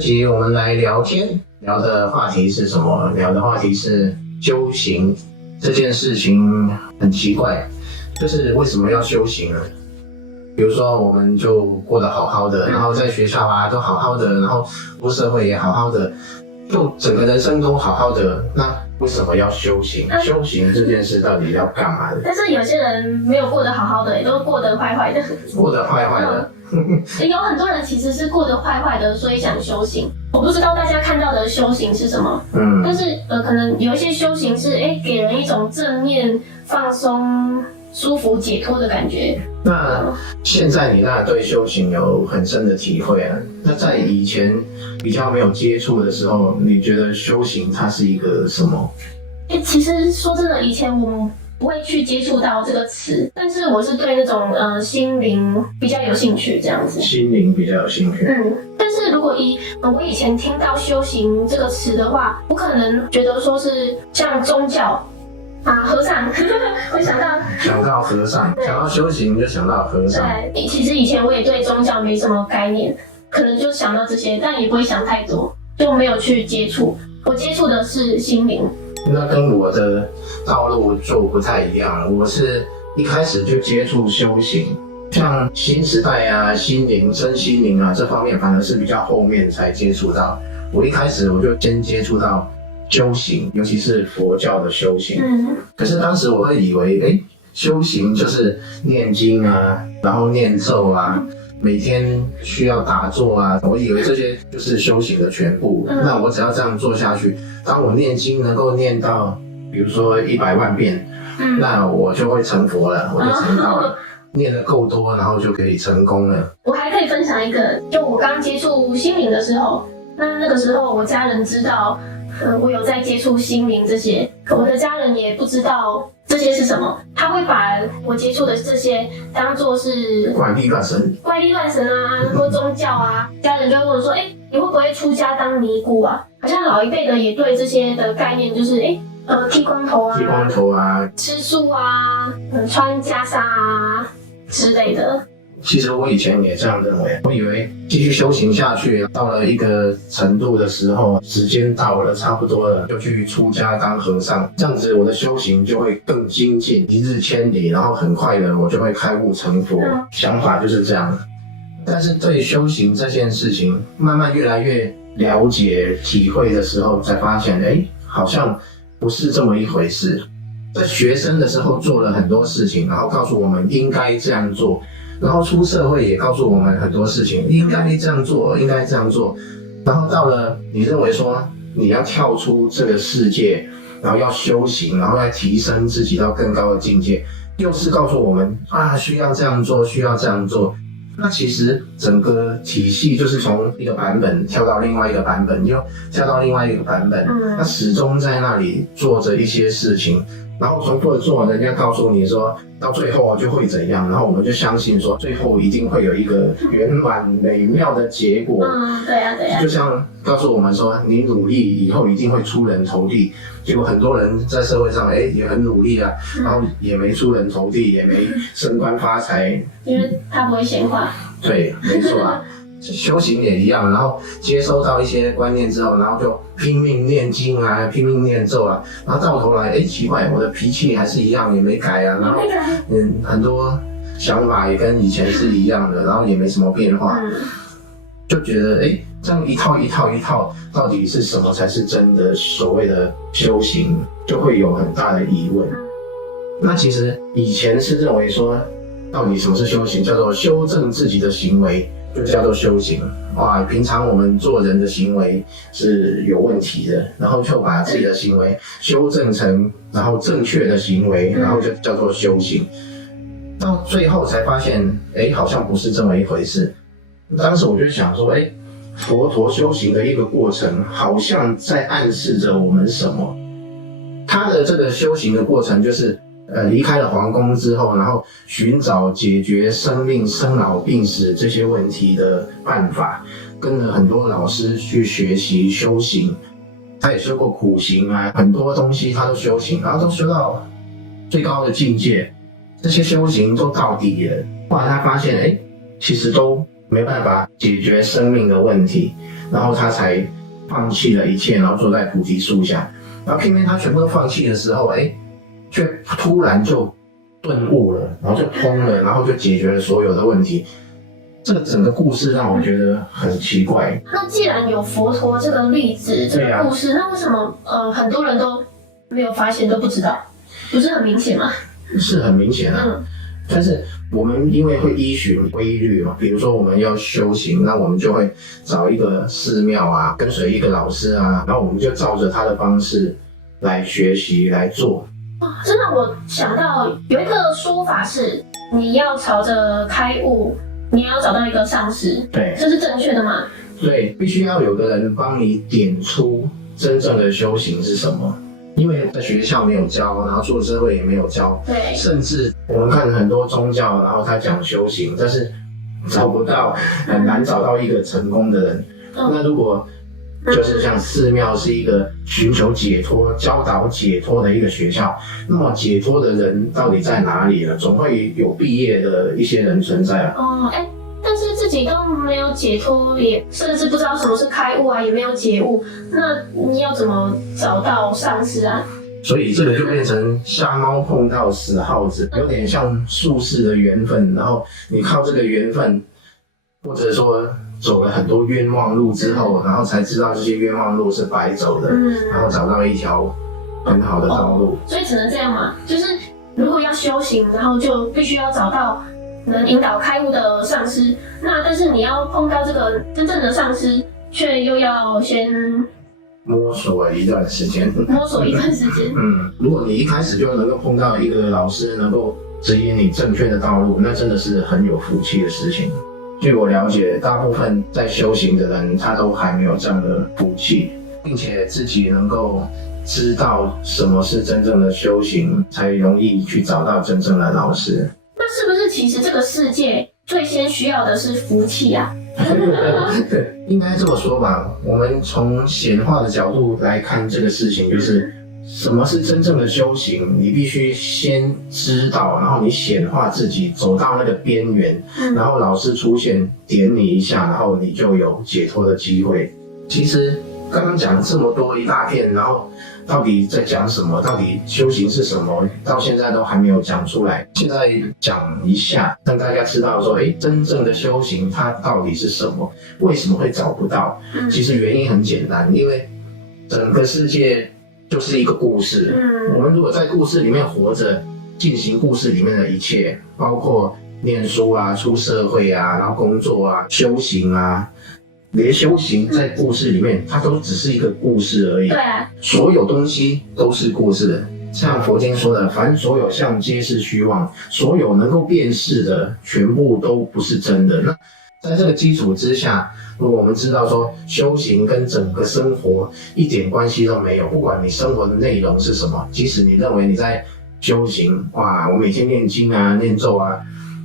集我们来聊天，聊的话题是什么？聊的话题是修行这件事情很奇怪，就是为什么要修行呢？比如说我们就过得好好的，然后在学校啊都好好的，然后出社会也好好的，就整个人生都好好的，那为什么要修行？修行这件事到底要干嘛的？但是有些人没有过得好好的，也都过得坏坏的。过得坏坏的。有很多人其实是过得坏坏的，所以想修行。我不知道大家看到的修行是什么，但是可能有一些修行是给人一种正面、放松、舒服、解脱的感觉。那现在你那对修行有很深的体会啊？那在以前比较没有接触的时候，你觉得修行它是一个什么？其实说真的，以前我们不会去接触到这个词，但是我是对那种心灵比较有兴趣，这样子。心灵比较有兴趣。但是如果我以前听到修行这个词的话，我可能觉得说是像宗教和尚，会想到和尚，想到修行就想到和尚。对，其实以前我也对宗教没什么概念，可能就想到这些，但也不会想太多，就没有去接触。我接触的是心灵。那跟我的道路就不太一样了。我是一开始就接触修行，像新时代啊、心灵、身心灵啊这方面，反而是比较后面才接触到。我一开始我就先接触到修行，尤其是佛教的修行。可是当时我会以为，修行就是念经啊，然后念咒啊，每天需要打坐啊，我以为这些就是修行的全部。那我只要这样做下去，当我念经能够念到，比如说100万遍，那我就会成佛了，我就成道了。念得够多，然后就可以成功了。我还可以分享一个，就我刚接触心灵的时候，那个时候我家人知道，我有在接触心灵这些，我的家人也不知道这些是什么，他会把我接触的这些当作是怪力乱神啊，或宗教啊。家人就会问我说，你会不会出家当尼姑啊？好像老一辈的也对这些的概念就是，剃光头啊，吃素啊，穿袈裟啊之类的。其实我以前也这样认为，我以为继续修行下去，到了一个程度的时候，时间到了，差不多了，就去出家当和尚，这样子我的修行就会更精进，一日千里，然后很快的我就会开悟成佛。想法就是这样。但是对修行这件事情，慢慢越来越了解、体会的时候，才发现，好像不是这么一回事。在学生的时候做了很多事情，然后告诉我们应该这样做。然后出社会也告诉我们很多事情，应该这样做，应该这样做。然后到了你认为说你要跳出这个世界，然后要修行，然后要提升自己到更高的境界，又是告诉我们需要这样做，需要这样做。那其实整个体系就是从一个版本跳到另外一个版本，又跳到另外一个版本，那始终在那里做着一些事情。然后重复的做，人家告诉你说到最后就会怎样，然后我们就相信说最后一定会有一个圆满美妙的结果。对啊。就像告诉我们说你努力以后一定会出人头地，结果很多人在社会上也很努力啊，然后也没出人头地，也没升官发财，因为他不会显化。对，没错啊。修行也一样，然后接收到一些观念之后，然后就拼命念经啊，拼命念咒啊，然后到头来，奇怪，我的脾气还是一样，也没改啊，然后很多想法也跟以前是一样的，然后也没什么变化，就觉得这样一套，到底是什么才是真的所谓的修行，就会有很大的疑问。那其实以前是认为说，到底什么是修行，叫做修正自己的行为。就叫做修行。平常我们做人的行为是有问题的，然后就把自己的行为修正成然后正确的行为，然后就叫做修行。到最后才发现，好像不是这么一回事。当时我就想说，佛陀修行的一个过程，好像在暗示着我们什么？他的这个修行的过程就是离开了皇宫之后，然后寻找解决生命生老病死这些问题的办法，跟了很多老师去学习修行。他也修过苦行啊，很多东西他都修行，然后都修到最高的境界。这些修行都到底了，后来他发现，其实都没办法解决生命的问题，然后他才放弃了一切，然后坐在菩提树下。然后偏偏他全部都放弃的时候，却突然就顿悟了，然后就通了，然后就解决了所有的问题。这个整个故事让我觉得很奇怪。那既然有佛陀这个例子，这个故事，那为什么很多人都没有发现，都不知道？不是很明显吗？是很明显啊。但是我们因为会依循规律嘛，比如说我们要修行，那我们就会找一个寺庙啊，跟随一个老师啊，然后我们就照着他的方式来学习来做。这让我想到有一个说法是，你要朝着开悟，你要找到一个上师，对，这是正确的吗？对，必须要有个人帮你点出真正的修行是什么。因为在学校没有教，然后出社会也没有教，对，甚至我们看很多宗教，然后他讲修行，但是找不到，很难找到一个成功的人。那如果就是像寺庙是一个寻求解脱、教导解脱的一个学校，那么解脱的人到底在哪里呢？总会有毕业的一些人存在啊。但是自己都没有解脱，也甚至不知道什么是开悟啊，也没有解悟，那你要怎么找到上师啊？所以这个就变成瞎猫碰到死耗子，有点像宿世的缘分，然后你靠这个缘分，或者说走了很多冤枉路之后，然后才知道这些冤枉路是白走的，然后找到一条很好的道路。所以只能这样嘛，就是如果要修行，然后就必须要找到能引导开悟的上师，那但是你要碰到这个真正的上师，却又要先摸索一段时间。如果你一开始就能够碰到一个老师，能够指引你正确的道路，那真的是很有福气的事情。据我了解，大部分在修行的人，他都还没有这样的福气，并且自己能够知道什么是真正的修行，才容易去找到真正的老师。那是不是其实这个世界最先需要的是福气啊？对，应该这么说吧。我们从显化的角度来看这个事情，就是什么是真正的修行，你必须先知道，然后你显化自己，走到那个边缘，然后老师出现点你一下，然后你就有解脱的机会。其实刚刚讲了这么多一大片，然后到底在讲什么？到底修行是什么？到现在都还没有讲出来。现在讲一下，让大家知道说，真正的修行它到底是什么？为什么会找不到？其实原因很简单，因为整个世界就是一个故事。我们如果在故事里面活着，进行故事里面的一切，包括念书啊、出社会啊、然后工作啊、修行啊。连修行在故事里面，它都只是一个故事而已。对啊，所有东西都是故事。像佛经说的，凡所有相皆是虚妄，所有能够辨识的，全部都不是真的。那在这个基础之下，如果我们知道说修行跟整个生活一点关系都没有，不管你生活的内容是什么，即使你认为你在修行，哇，我每天念经啊、念咒啊，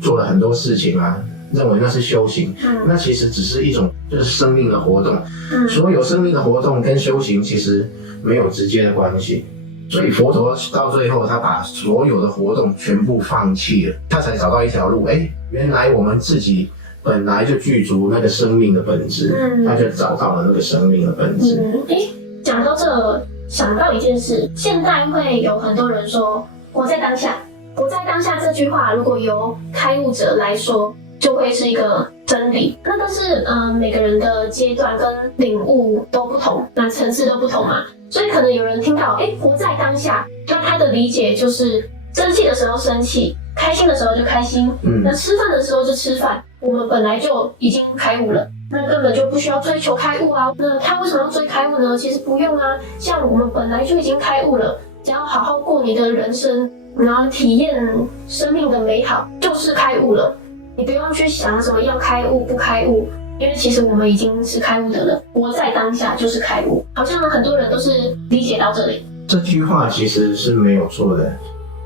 做了很多事情啊。认为那是修行，那其实只是一种就是生命的活动。所有生命的活动跟修行其实没有直接的关系。所以佛陀到最后，他把所有的活动全部放弃了，他才找到一条路。原来我们自己本来就具足那个生命的本质，他就找到了那个生命的本质。讲到这，想到一件事，现在会有很多人说活在当下，活在当下这句话，如果由开悟者来说，就会是一个真理。那但是每个人的阶段跟领悟都不同，那层次都不同嘛，所以可能有人听到活在当下，那他的理解就是生气的时候生气，开心的时候就开心，那吃饭的时候就吃饭。我们本来就已经开悟了，那根本就不需要追求开悟啊。那他为什么要追开悟呢？其实不用啊，像我们本来就已经开悟了，只要好好过你的人生，然后体验生命的美好，就是开悟了。你不用去想什么要开悟不开悟，因为其实我们已经是开悟的了，活在当下就是开悟。好像很多人都是理解到这里。这句话其实是没有错的，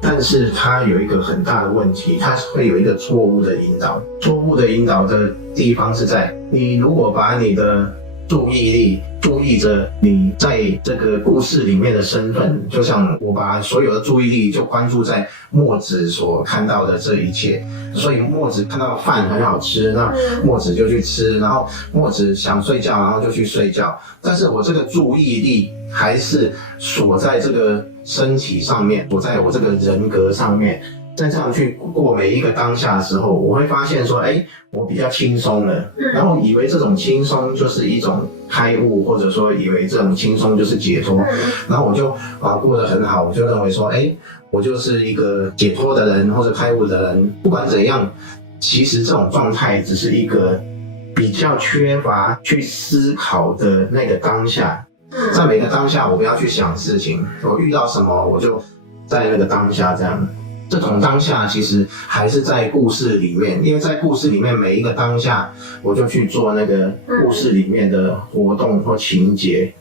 但是它有一个很大的问题，它会有一个错误的引导。错误的引导的地方是在你如果把你的注意力，注意着你在这个故事里面的身份。就像我把所有的注意力就关注在墨子所看到的这一切，所以墨子看到饭很好吃，那墨子就去吃，然后墨子想睡觉，然后就去睡觉。但是我这个注意力还是锁在这个身体上面，锁在我这个人格上面。在这样去过每一个当下的时候，我会发现说，我比较轻松了，然后以为这种轻松就是一种开悟，或者说以为这种轻松就是解脱，然后我就过得很好，我就认为说，我就是一个解脱的人或者开悟的人。不管怎样，其实这种状态只是一个比较缺乏去思考的那个当下，在每个当下我不要去想事情，我遇到什么我就在那个当下这样。这种当下其实还是在故事里面，因为在故事里面每一个当下我就去做那个故事里面的活动或情节，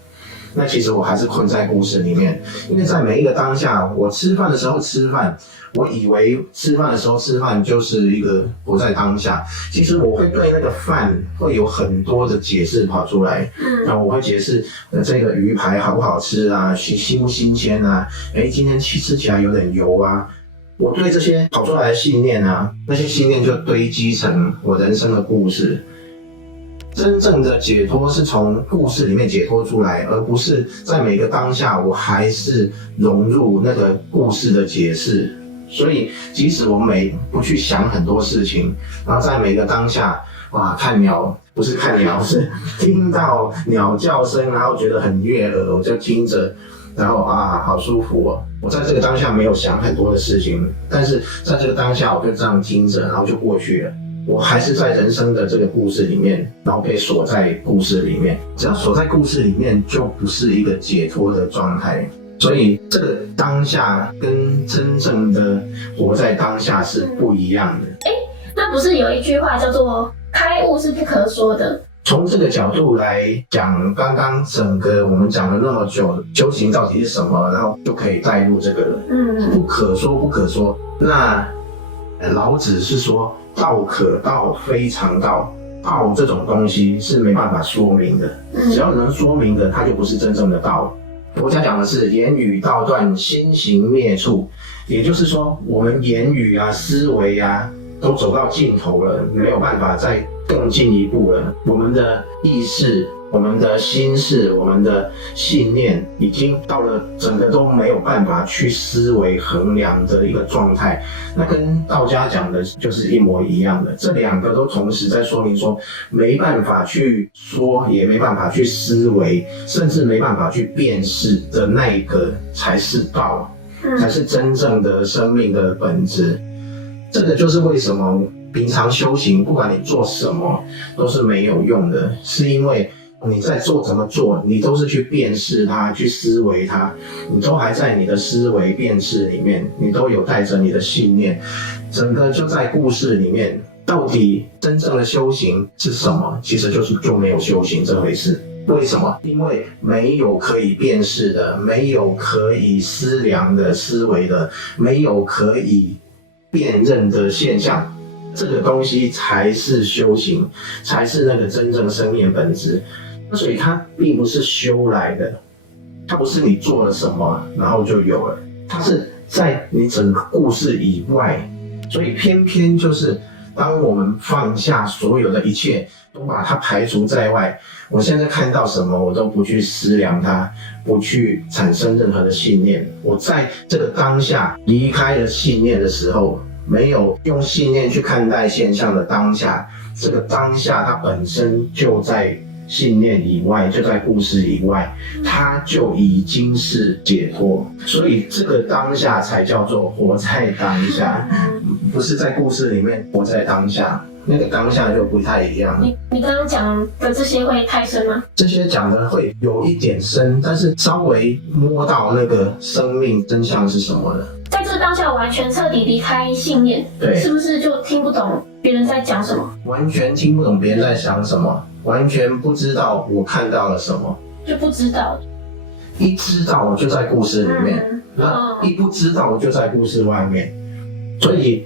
那其实我还是困在故事里面。因为在每一个当下，我吃饭的时候吃饭，我以为吃饭的时候吃饭就是一个活在当下，其实我会对那个饭会有很多的解释跑出来，然后我会解释这个鱼排好不好吃啊，新不新鲜啊，今天吃起来有点油啊。我对这些跑出来的信念啊，那些信念就堆积成我人生的故事。真正的解脱是从故事里面解脱出来，而不是在每个当下我还是融入那个故事的解释。所以即使我不去想很多事情，然后在每个当下看鸟，不是看鸟，是听到鸟叫声，然后觉得很悦耳，我就听着，然后好舒服哦。我在这个当下没有想很多的事情，但是在这个当下我就这样听着，然后就过去了。我还是在人生的这个故事里面，然后被锁在故事里面。只要锁在故事里面，就不是一个解脱的状态。所以这个当下跟真正的活在当下是不一样的。那不是有一句话叫做开悟是不可说的？从这个角度来讲，刚刚整个我们讲了那么久，修行到底是什么，然后就可以带入这个了。不可说，不可说。那老子是说道可道，非常道。道这种东西是没办法说明的，只要能说明的，它就不是真正的道。佛家讲的是言语道断，心行灭处，也就是说，我们言语啊、思维啊，都走到尽头了，没有办法再更进一步了。我们的意识、我们的心事、我们的信念，已经到了整个都没有办法去思维衡量的一个状态。那跟道家讲的就是一模一样的，这两个都同时在说明说，没办法去说，也没办法去思维，甚至没办法去辨识的那一个才是道，才是真正的生命的本质。这个就是为什么平常修行，不管你做什么都是没有用的，是因为你在怎么做，你都是去辨识它，去思维它，你都还在你的思维辨识里面，你都有带着你的信念，整个就在故事里面。到底真正的修行是什么？其实就没有修行这回事。为什么？因为没有可以辨识的，没有可以思量的思维的，没有可以辨认的现象，这个东西才是修行，才是那个真正生命本质。所以它并不是修来的，它不是你做了什么然后就有了，它是在你整个故事以外。所以偏偏就是当我们放下所有的一切，都把它排除在外，我现在看到什么我都不去思量它，不去产生任何的信念。我在这个当下离开了信念的时候，没有用信念去看待现象的当下，这个当下它本身就在信念以外，就在故事以外，它就已经是解脱。所以这个当下才叫做活在当下，不是在故事里面活在当下，那个当下就不太一样。你刚刚讲的这些会太深吗？这些讲的会有一点深，但是稍微摸到那个生命真相是什么呢？在这当下完全彻底离开信念，对，是不是就听不懂别人在讲什么？完全听不懂别人在想什么，完全不知道我看到了什么，就不知道。一知道我就在故事里面，那一不知道我就在故事外面。所以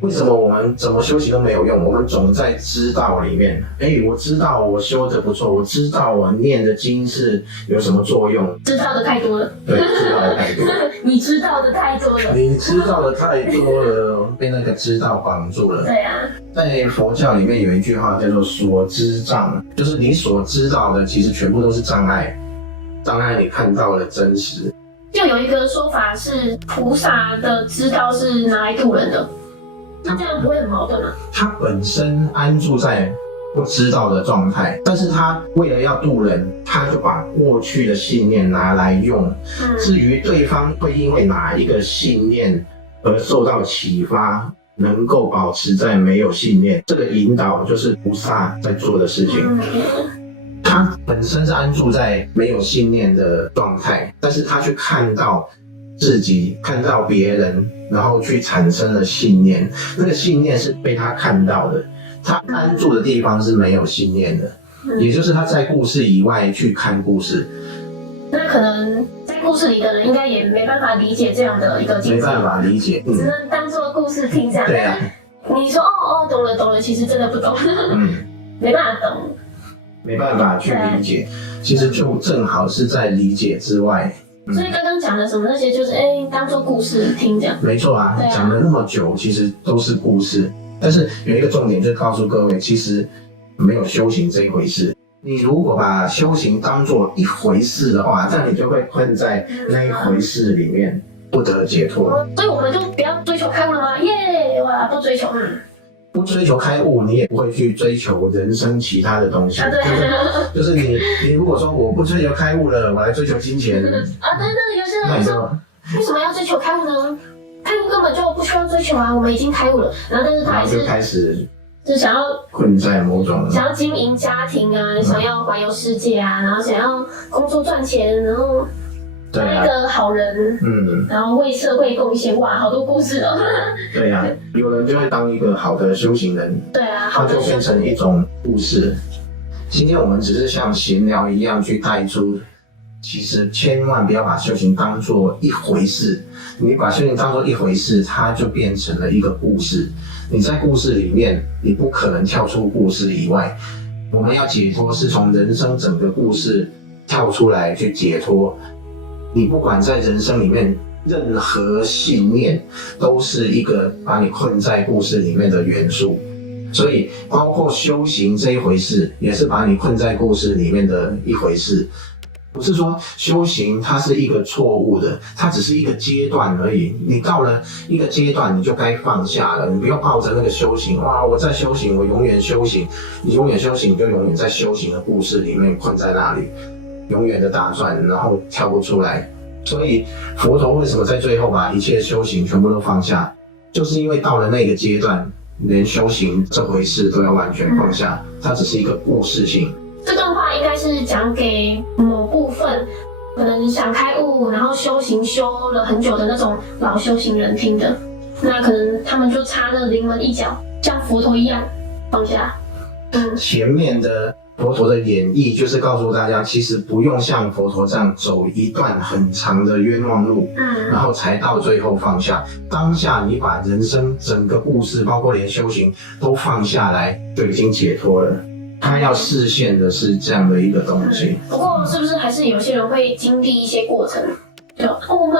为什么我们怎么修行都没有用？我们总在知道里面。我知道我修的不错，我知道我念的经是有什么作用。知道的太多了。对，知道的太多了。你知道的太多了。你知道的太多了，被那个知道绑住了。对啊。在佛教里面有一句话叫做所知障，就是你所知道的其实全部都是障碍，障碍你看到了真实。就有一个说法是，菩萨的知道是拿来度人的。那这样不会很矛盾吗？他本身安住在不知道的状态，但是他为了要度人，他就把过去的信念拿来用。至于对方会因为哪一个信念而受到启发，能够保持在没有信念，这个引导就是菩萨在做的事情。他本身是安住在没有信念的状态，但是他去看到自己，看到别人，然后去产生了信念。那个信念是被他看到的，他安住的地方是没有信念的，也就是他在故事以外去看故事。那可能在故事里的人应该也没办法理解这样的一个境界，没办法理解，只能当做故事听这样。对啊，你说懂了，其实真的不懂，没办法懂，没办法去理解，其实就正好是在理解之外。所以刚刚讲的什么那些，就是当做故事听这样。没错啊，讲了那么久，其实都是故事。但是有一个重点，就是告诉各位，其实没有修行这一回事。你如果把修行当作一回事的话，那你就会困在那一回事里面，不得解脱。所以我们就不要追求开悟了吗？耶，哇，不追求，不追求开悟，你也不会去追求人生其他的东西。就是你如果说我不追求开悟了，我来追求金钱对，有些人说为什么要追求开悟呢？开悟根本就不需要追求啊，我们已经开悟了。然后但是他还是就开始就想要困在某种想要经营家庭啊，想要环游世界啊，然后想要工作赚钱，然后当一个好人，然后为社会贡献，哇，好多故事哦。对啊，有人就会当一个好的修行人，对啊，他就变成一种故事。今天我们只是像闲聊一样去带出，其实千万不要把修行当作一回事。你把修行当作一回事，它就变成了一个故事。你在故事里面，你不可能跳出故事以外。我们要解脱，是从人生整个故事跳出来去解脱。你不管在人生里面任何信念，都是一个把你困在故事里面的元素。所以包括修行这一回事，也是把你困在故事里面的一回事。不是说修行它是一个错误的，它只是一个阶段而已。你到了一个阶段，你就该放下了。你不要抱着那个修行，哇，我在修行，我永远修行。你永远修行，你就永远在修行的故事里面困在那里，永远的打转，然后跳不出来。所以佛陀为什么在最后把一切修行全部都放下，就是因为到了那个阶段，连修行这回事都要完全放下，它只是一个故事性。这段话应该是讲给某部分可能想开悟，然后修行修了很久的那种老修行人听的。那可能他们就差那临门一脚，像佛陀一样放下。前面的佛陀的演绎就是告诉大家，其实不用像佛陀这样走一段很长的冤枉路，然后才到最后放下。当下你把人生整个故事，包括连修行都放下来，就已经解脱了。他要实现的是这样的一个东西。不过是不是还是有些人会经历一些过程？就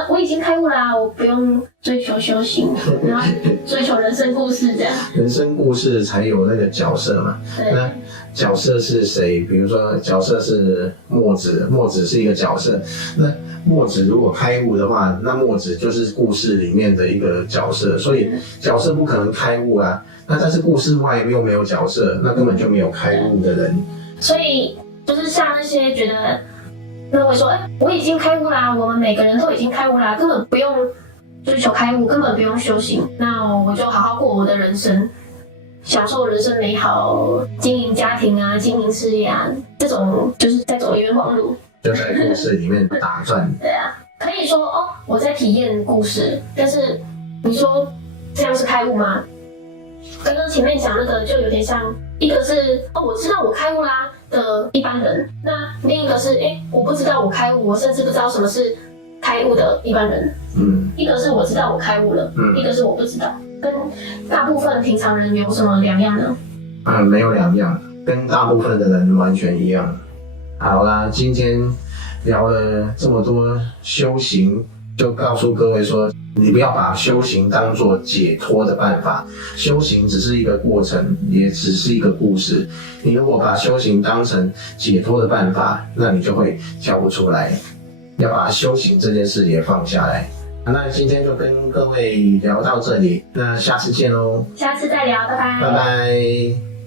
我已经开悟啦，我不用追求修行，然后追求人生故事这样。人生故事才有那个角色嘛。那角色是谁？比如说角色是墨子，墨子是一个角色。那墨子如果开悟的话，那墨子就是故事里面的一个角色，所以角色不可能开悟啊。那但是故事外又没有角色，那根本就没有开悟的人。所以就是像那些觉得认为说，我已经开悟啦，我们每个人都已经开悟啦，根本不用追求开悟，根本不用修行，那我就好好过我的人生，享受人生美好，经营家庭啊，经营事业啊，这种就是在走冤枉路，就在故事里面打转。对啊，可以说我在体验故事，但是你说这样是开悟吗？刚刚前面讲那个就有点像，一个是我知道我开悟啦的一般人，那另一个是我不知道我开悟，我甚至不知道什么是开悟的一般人。一个是我知道我开悟了，一个是我不知道。跟大部分平常人有什么两样呢？没有两样，跟大部分的人完全一样。好啦，今天聊了这么多修行，就告诉各位说，你不要把修行当作解脱的办法，修行只是一个过程，也只是一个故事。你如果把修行当成解脱的办法，那你就会跳不出来。要把修行这件事也放下来。那今天就跟各位聊到这里，那下次见喽，下次再聊，拜拜。拜拜。